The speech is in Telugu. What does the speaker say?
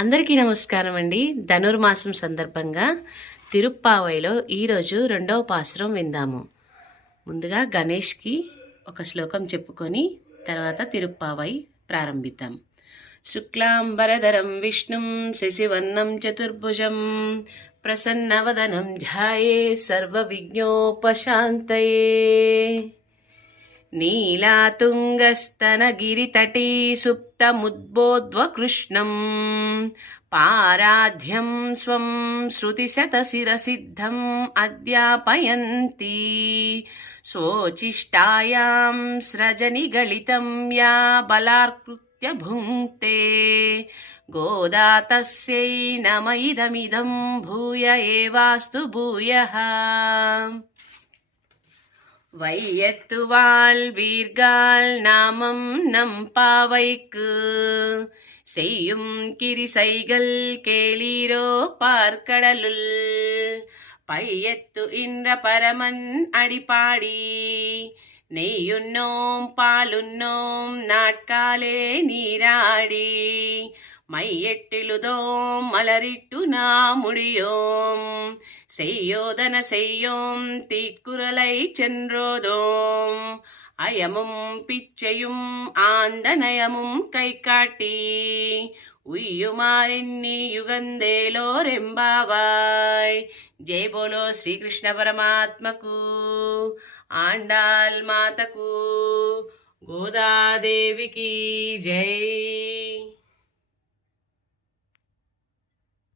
అందరికీ నమస్కారం అండి. ధనుర్మాసం సందర్భంగా తిరుప్పావైలో ఈరోజు రెండవ పాసురం విందాము. ముందుగా గణేష్కి ఒక శ్లోకం చెప్పుకొని తర్వాత తిరుప్పావై ప్రారంభిద్దాం. శుక్లాంబరధరం విష్ణుం శశివర్ణం చతుర్భుజం ప్రసన్నవదనం ధ్యాయే సర్వవిఘ్నోపశాంతయే. నీలాతుంగస్తనగిరితటీ సుప్తముద్బోధ్వకృష్ణం పారాధ్యం స్వం శృతిశతశిరసిద్ధం అద్యాపయంతి స్వోచిష్టాయాం స్రజనిగళితం యా బలార్కృత్య భుంక్తే గోదా తస్యై నమ ఇదమిదం భూయ ఏవాస్తు భూయః. வையத்துவாள் வீர்கால் நாமம் நம்பாவைக்கு செய்யும் கிரிசைகள் கேளீரோ பார்க்கடலுள் பையத்து இன்ற பரமன் அடிப்பாடி நெய்யுண்ணோம் பாலுண்ணோம் நாட்காலே நீராடி மையெட்டிலுதோம் மலரிட்டு நாமுடியோம் செய்யோதன செய்யோம் தீக்குறளை சென்றோதோம் அயமும் பிச்சையும் ஆந்தநயமும் கை காட்டி உய்யுமாறெண்ணி யுகந்தேலோரெம்பாவாய். జై బోలో శ్రీకృష్ణ పరమాత్మకు, ఆండాల్ మాతకు, గోదాదేవికి జై.